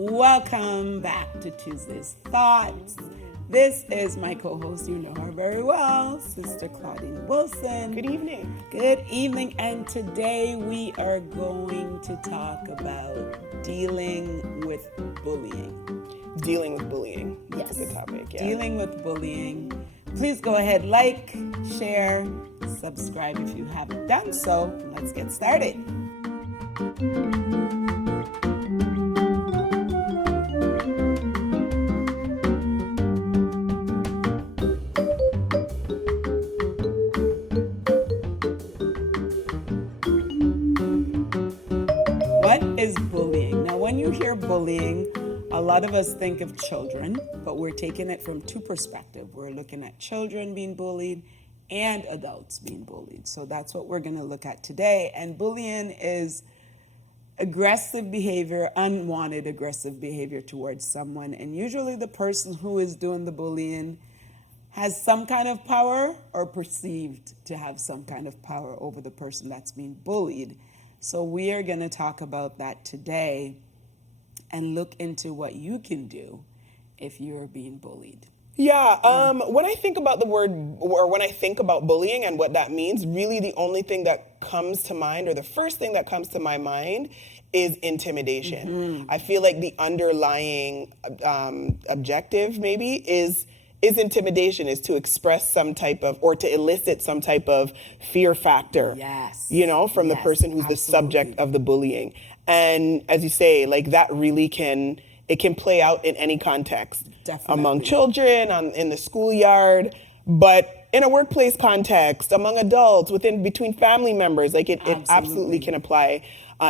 Welcome back to Tuesday's Thoughts. This is my co-host, you know her very well, Sister Claudine Wilson. Good evening. Good evening, and today we are going to talk about dealing with bullying. Dealing with bullying. That's Yes. a good topic, yeah. Dealing with bullying. Please go ahead, like, share, subscribe if you haven't done so. Let's get started. What is bullying? Now, when you hear bullying, a lot of us think of children, but we're taking it from two perspectives. We're looking at children being bullied and adults being bullied. So that's what we're going to look at today. And bullying is aggressive behavior, unwanted aggressive behavior towards someone. And usually the person who is doing the bullying has some kind of power or perceived to have some kind of power over the person that's being bullied. So we are going to talk about that today and look into what you can do if you're being bullied. Yeah, when I think about the word, or when I think about bullying and what that means, really the only thing that comes to mind, or the first thing that comes to my mind, is intimidation. I feel like the underlying objective, maybe, is intimidation, is to express some type of, or to elicit some type of fear factor, Yes. From the person who's Absolutely. the subject of the bullying. And as you say, like that really can play out in any context. Definitely. Among children, in the schoolyard, but in a workplace context, among adults, between family members, like it absolutely can apply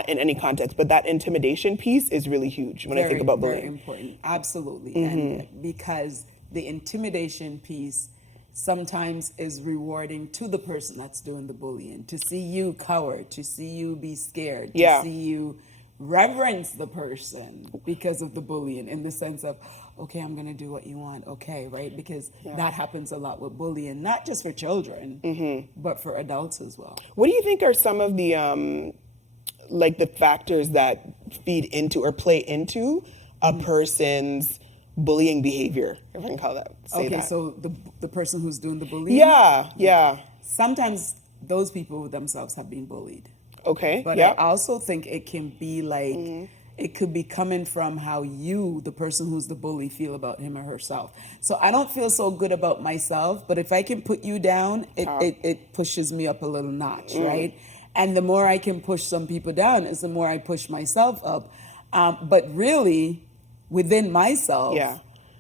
in any context. But that intimidation piece is really huge when I think about bullying. Very important, absolutely. And because the intimidation piece sometimes is rewarding to the person that's doing the bullying, to see you cower, to see you be scared, to see you reverence the person because of the bullying, in the sense of, okay, I'm going to do what you want, okay, right? Because that happens a lot with bullying, not just for children, but for adults as well. What do you think are some of the the factors that feed into or play into a person's bullying behavior, if I can call that, say that? So the person who's doing the bullying? Yeah. Sometimes those people themselves have been bullied. Okay. But I also think it can be like, it could be coming from how you, the person who's the bully, feel about him or herself. So I don't feel so good about myself, but if I can put you down, it pushes me up a little notch, right? And the more I can push some people down is the more I push myself up. But really, within myself,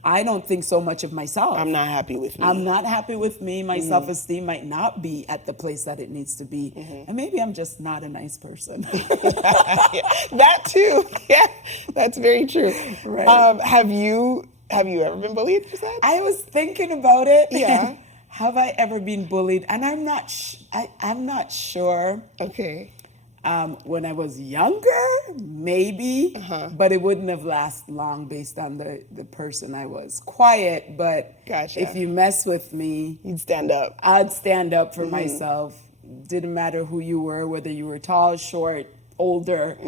I don't think so much of myself. I'm not happy with me. I'm not happy with me. My self-esteem might not be at the place that it needs to be. And maybe I'm just not a nice person. That too. Yeah, that's very true. Right. Have you ever been bullied, you said? I was thinking about it. Yeah. Have I ever been bullied? And I'm not sure. Okay. When I was younger, maybe, but it wouldn't have lasted long based on the person I was. Quiet, but Gotcha. if you mess with me, You'd stand up. I'd stand up for myself. Didn't matter who you were, whether you were tall, short, older.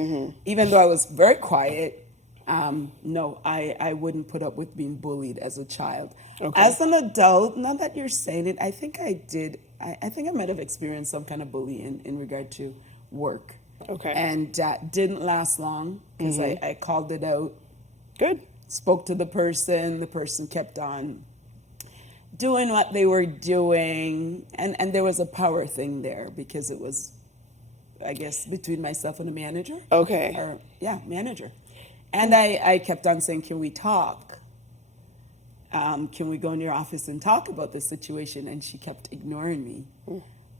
Even though I was very quiet, no, I wouldn't put up with being bullied as a child. Okay. As an adult, now that you're saying it, I think I did. I think I might have experienced some kind of bullying in regard to work. Okay. And that didn't last long because I called it out. Good. Spoke to the person kept on doing what they were doing. And there was a power thing there because it was, I guess, between myself and a manager. Okay. Manager. And I kept on saying, can we talk? Can we go in your office and talk about this situation? And she kept ignoring me.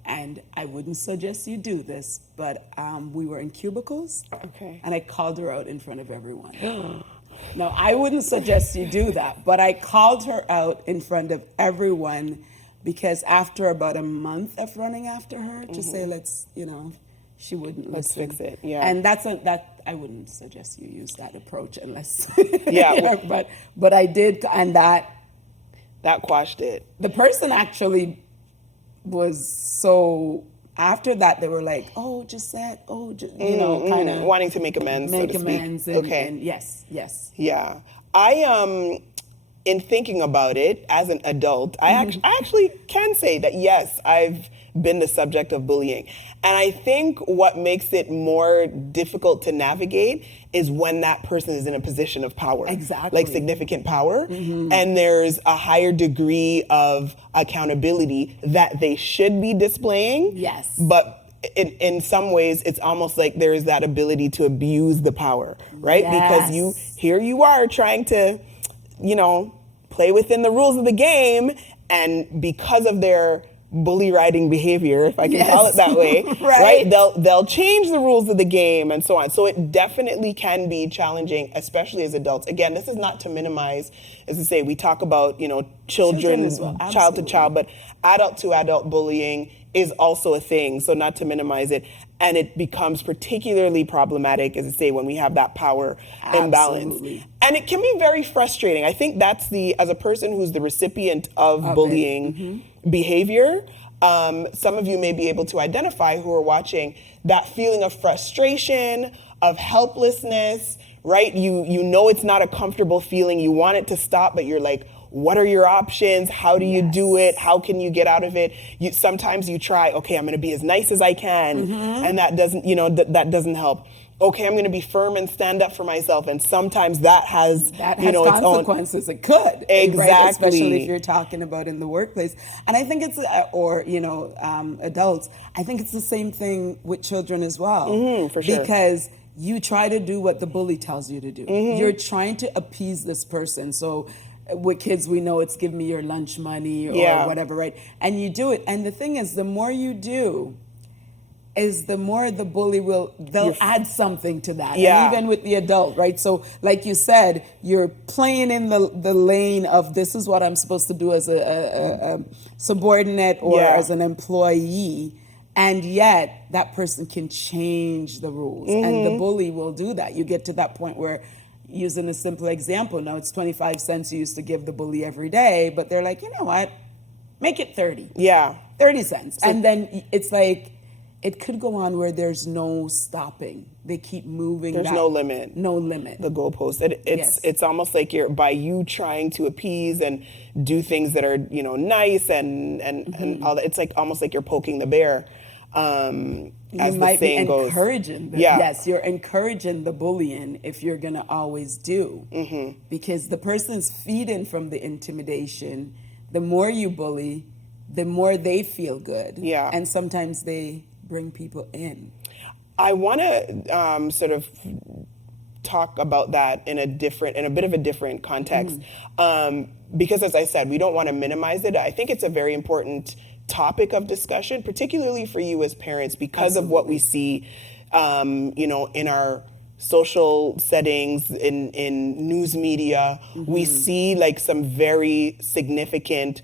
And I wouldn't suggest you do this, but we were in cubicles. Okay. And I called her out in front of everyone. Now, I wouldn't suggest you do that, but I called her out in front of everyone because after about a month of running after her to say, she wouldn't Let's listen. fix it, yeah. And I wouldn't suggest you use that approach unless, Yeah. but I did, and that quashed it. the person actually was so after that, they were like, oh, Jassett, oh, you know, kind of wanting to make amends, so to speak. And yes. Yeah. In thinking about it as an adult, I actually can say that, yes, I've been the subject of bullying. And I think what makes it more difficult to navigate is when that person is in a position of power. Exactly. Like significant power. And there's a higher degree of accountability that they should be displaying. Yes. But in some ways, it's almost like there's that ability to abuse the power, right? Yes. Because here you are trying to, you know, play within the rules of the game, and because of their bully riding behavior, if I can call it that way, right? They'll change the rules of the game and so on. So it definitely can be challenging, especially as adults. Again, this is not to minimize, as I say, we talk about, you know, children as well. child to child, but adult to adult bullying is also a thing, so not to minimize it. And it becomes particularly problematic, as I say, when we have that power imbalance. And it can be very frustrating. I think that's as a person who's the recipient of bullying behavior, some of you may be able to identify who are watching that feeling of frustration, of helplessness, right? You know it's not a comfortable feeling. You want it to stop, but you're like, what are your options? How do you do it? How can you get out of it? Sometimes you try, okay, I'm going to be as nice as I can. And that doesn't, you know, that doesn't help. Okay, I'm going to be firm and stand up for myself. And sometimes that has you know, consequences. It could. Exactly. Right? Especially if you're talking about in the workplace. And I think it's, or, you know, adults, I think it's the same thing with children as well. For sure. Because you try to do what the bully tells you to do. You're trying to appease this person. So with kids, we know it's give me your lunch money or whatever, right? And you do it. And the thing is, the more you do, is the more the bully they'll add something to that. And even with the adult, right? So like you said, you're playing in the lane of this is what I'm supposed to do as a subordinate or as an employee. And yet that person can change the rules. And the bully will do that. You get to that point where, using a simple example, now it's 25 cents you used to give the bully every day, but they're like, you know what? Make it 30. 30 cents. So, and then it's like, it could go on where there's no stopping. They keep moving. There's no limit. No limit. The goalpost. It's almost like by you trying to appease and do things that are, you know, nice and all that. It's like almost like you're poking the bear. As you might the saying be encouraging goes. Yes, you're encouraging the bullying if you're going to always do. Because the person's feeding from the intimidation. The more you bully, the more they feel good. And sometimes they bring people in. I want to sort of talk about that in a bit of a different context. Because as I said, we don't want to minimize it. I think it's a very important topic of discussion, particularly for you as parents, because of what we see, you know, in our social settings, in news media. We see like some very significant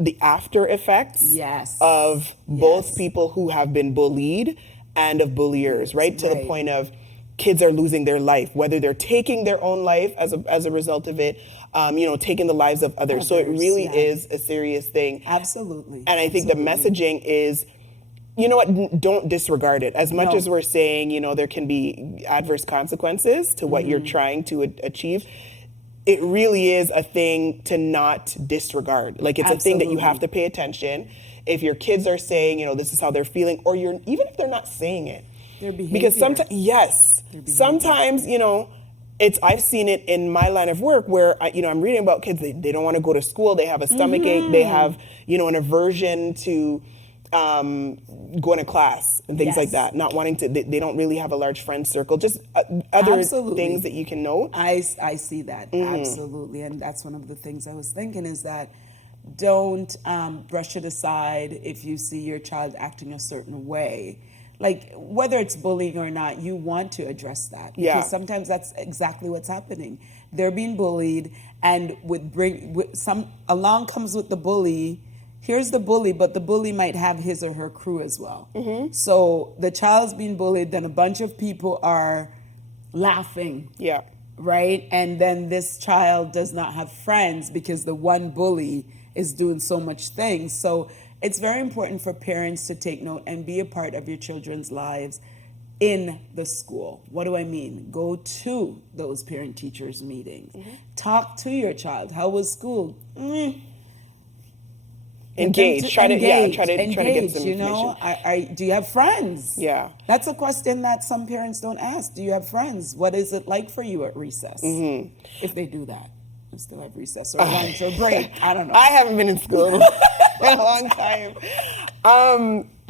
the after effects of both people who have been bullied and of bulliers, right? To the point of kids are losing their life, whether they're taking their own life as a result of it, you know, taking the lives of others. So it really is a serious thing. Absolutely. And I think the messaging is, you know what, don't disregard it. As much as we're saying, you know, there can be adverse consequences to what you're trying to achieve, it really is a thing to not disregard. Like it's a thing that you have to pay attention. If your kids are saying, you know, this is how they're feeling, or even if they're not saying it. Their behavior. Because sometimes, you know, I've seen it in my line of work where, you know, I'm reading about kids, they don't want to go to school, they have a stomach ache, they have, you know, an aversion to going to class and things like that, not wanting to, they don't really have a large friend circle, just other things that you can note. I see that, absolutely. And that's one of the things I was thinking is that don't brush it aside if you see your child acting a certain way. Like, whether it's bullying or not, you want to address that. Because sometimes that's exactly what's happening. They're being bullied, and along comes with the bully. Here's the bully, but the bully might have his or her crew as well. So the child's being bullied, then a bunch of people are laughing. Right? And then this child does not have friends because the one bully is doing so much things. So it's very important for parents to take note and be a part of your children's lives in the school. What do I mean? Go to those parent-teachers meetings. Talk to your child. How was school? Engage. Try to get some You information. know, do you have friends? Yeah. That's a question that some parents don't ask. Do you have friends? What is it like for you at recess? If they do that. You still have recess or lunch or break. I don't know. I haven't been in school in a long time.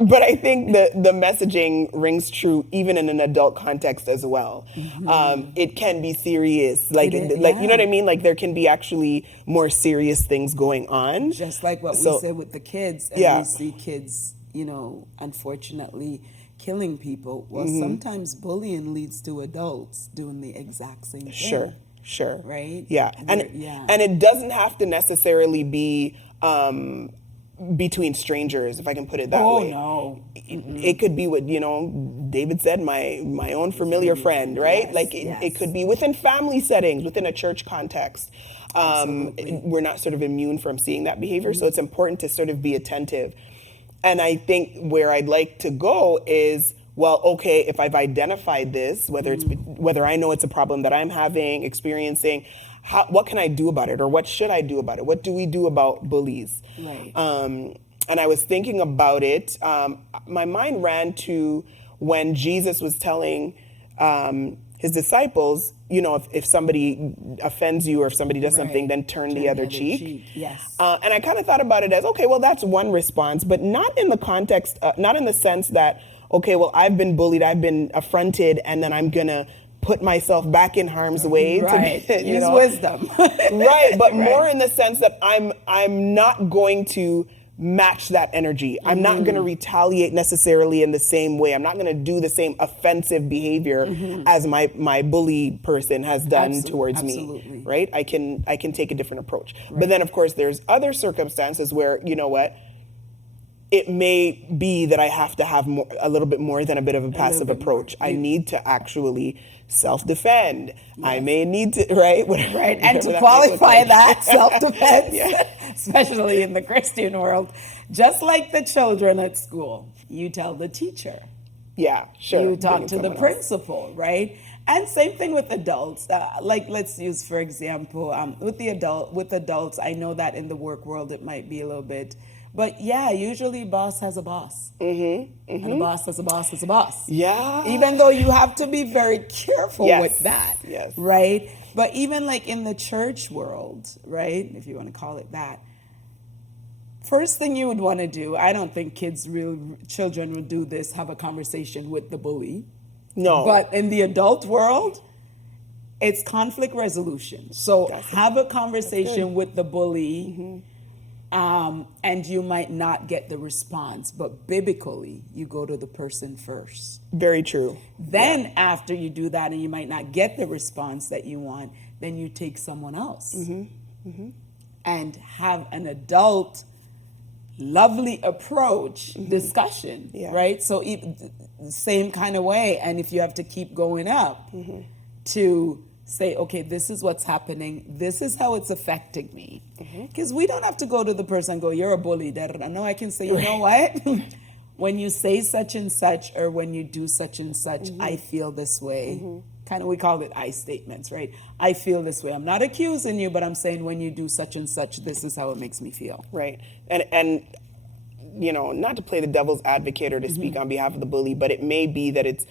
But I think the messaging rings true even in an adult context as well. It can be serious. Like, you know what I mean? Like, there can be actually more serious things going on. Just like what we said with the kids. And we see kids, you know, unfortunately killing people. Well, sometimes bullying leads to adults doing the exact same thing. Sure. Right? Yeah. And it doesn't have to necessarily be between strangers, if I can put it that way. Oh, no. It could be what, you know, David said, my own familiar friend, right? Yes, like it could be within family settings, within a church context. We're not sort of immune from seeing that behavior. So it's important to sort of be attentive. And I think where I'd like to go is, well, okay, if I've identified this, whether I know it's a problem that I'm having, experiencing, what can I do about it, or what should I do about it? What do we do about bullies? Right. And I was thinking about it. My mind ran to when Jesus was telling his disciples, you know, if somebody offends you or if somebody does something, then turn the other cheek. Yes. And I kind of thought about it as, okay, well, that's one response, but not in the context, not in the sense that, okay, well, I've been bullied, I've been affronted, and then I'm going to put myself back in harm's way. Right. To, Use wisdom. Right, but more in the sense that I'm not going to match that energy. I'm not going to retaliate necessarily in the same way. I'm not going to do the same offensive behavior as my bully person has done towards me. Right? I can take a different approach. Right. But then, of course, there's other circumstances where, you know what, it may be that I have to have a little bit more than a bit of a passive approach. I need to actually self-defend. I may need to, right? Right, and to qualify that self-defense, especially in the Christian world, just like the children at school, you tell the teacher. Yeah, sure. You talk to the principal, right? And same thing with adults. Like, let's use, for example, with adults, I know that in the work world it might be a little bit. But yeah, usually boss has a boss. And a boss has a boss has a boss. Yeah. Even though you have to be very careful with that. Yes. Right? But even like in the church world, right? If you want to call it that. First thing you would want to do, I don't think children will do this, have a conversation with the bully. No. But in the adult world, it's conflict resolution. So have a conversation with the bully. And you might not get the response, but biblically, you go to the person first. Very true. Then after you do that and you might not get the response that you want, then you take someone else and have an adult, lovely approach, discussion, right? So same kind of way. And if you have to keep going up to say, okay, this is what's happening. This is how it's affecting me. Because we don't have to go to the person and go, you're a bully. No, I can say, you know what? When you say such and such or when you do such and such, I feel this way. Kind of, we call it I statements, right? I feel this way. I'm not accusing you, but I'm saying when you do such and such, this is how it makes me feel. Right. And you know, not to play the devil's advocate or to speak on behalf of the bully, but it may be that it's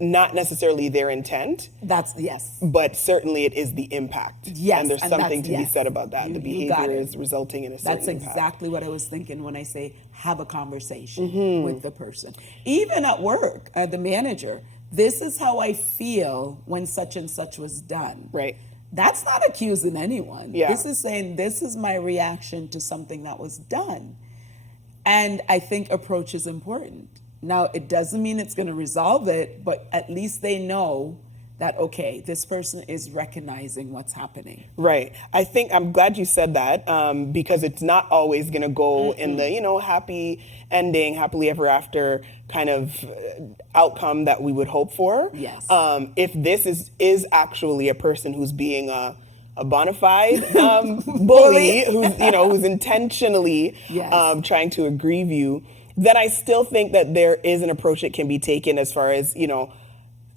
not necessarily their intent. But certainly it is the impact. Yes. And there's something to be said about that. The behavior is resulting in a certain That's exactly what I was thinking when I say have a conversation with the person. Even at work, the manager, this is how I feel when such and such was done. Right. That's not accusing anyone. Yeah. This is saying this is my reaction to something that was done. And I think approach is important. Now, it doesn't mean it's going to resolve it, but at least they know that, okay, this person is recognizing what's happening. Right. I think I'm glad you said that because it's not always going to go in the, you know, happy ending, happily ever after kind of outcome that we would hope for. Yes. If this is actually a person who's being a a bona fide bully who's intentionally Yes. trying to aggrieve you, then I still think that there is an approach that can be taken as far as,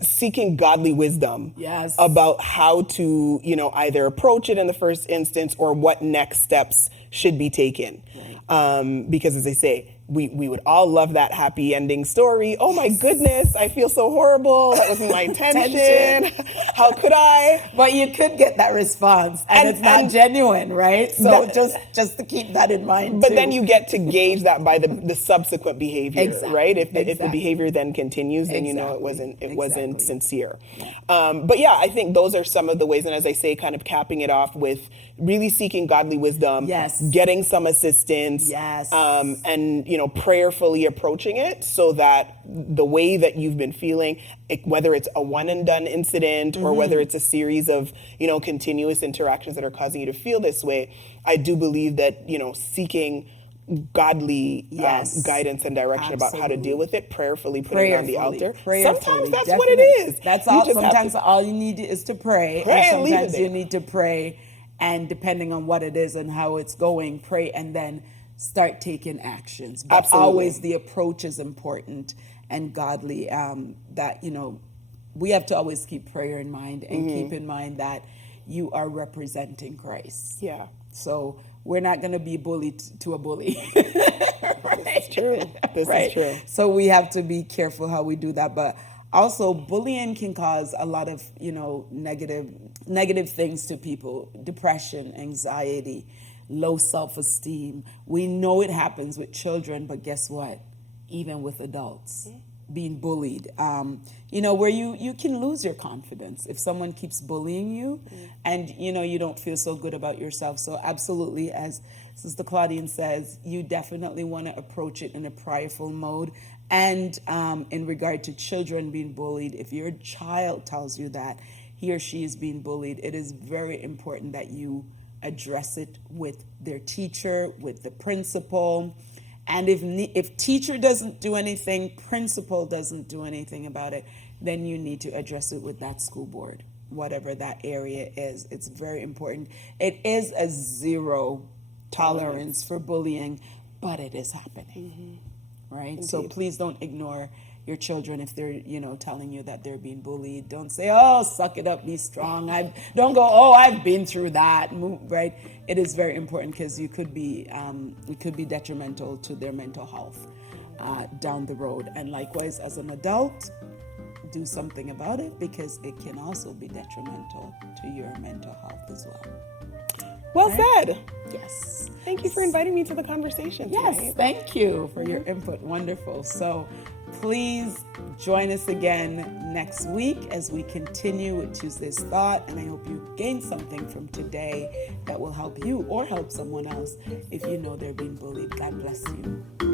seeking godly wisdom Yes. about how to, either approach it in the first instance or what next steps should be taken. Right. Because as I say, we would all love that happy ending story. Oh my goodness, I feel so horrible. That wasn't my intention. How could I? But you could get that response, and it's not genuine, right? So just to keep that in mind. But too. then you get to gauge that by the subsequent behavior, Exactly, right? If the exactly. behavior then continues, then you know it wasn't Exactly. sincere. But yeah, I think those are some of the ways, and as I say, kind of capping it off with really seeking godly wisdom, Yes. getting some assistance, Yes. and prayerfully approaching it so that the way that you've been feeling, whether it's a one and done incident or whether it's a series of continuous interactions that are causing you to feel this way, I do believe that seeking godly Yes. guidance and direction about how to deal with it, prayerfully putting it on the altar. Prayerfully, Sometimes that's what definitely. it is. That's You all. just have Sometimes to all you need is to pray, pray and and leave it sometimes you there. need to pray, and depending on what it is and how it's going, pray and then start taking actions. But Absolutely. always the approach is important and godly. That we have to always keep prayer in mind and keep in mind that you are representing Christ. Yeah. So we're not going to be bullied to a bully. This is true. This is true. So we have to be careful how we do that. But also, bullying can cause a lot of negative things to people: depression, anxiety, low self-esteem. We know it happens with children, but guess what? Even with adults being bullied, where you can lose your confidence if someone keeps bullying you, and you don't feel so good about yourself. So absolutely, as Sister Claudine says, you definitely want to approach it in a prayerful mode. And in regard to children being bullied, if your child tells you that he or she is being bullied, it is very important that you address it with their teacher, with the principal. And if teacher doesn't do anything, principal doesn't do anything about it, then you need to address it with that school board, whatever that area is. It's very important. It is a zero tolerance for bullying, but it is happening, right? Indeed. So please don't ignore your children if they're telling you that they're being bullied. Don't say, oh, suck it up, be strong. Don't go, oh, I've been through that, right? It is very important because it could be detrimental to their mental health down the road. And likewise, as an adult, do something about it because it can also be detrimental to your mental health as well. Well said. Yes. Thank you for inviting me to the conversation tonight. Yes, thank you for your input. Wonderful. So please join us again next week as we continue with Tuesday's Thought. And I hope you gain something from today that will help you or help someone else if you know they're being bullied. God bless you.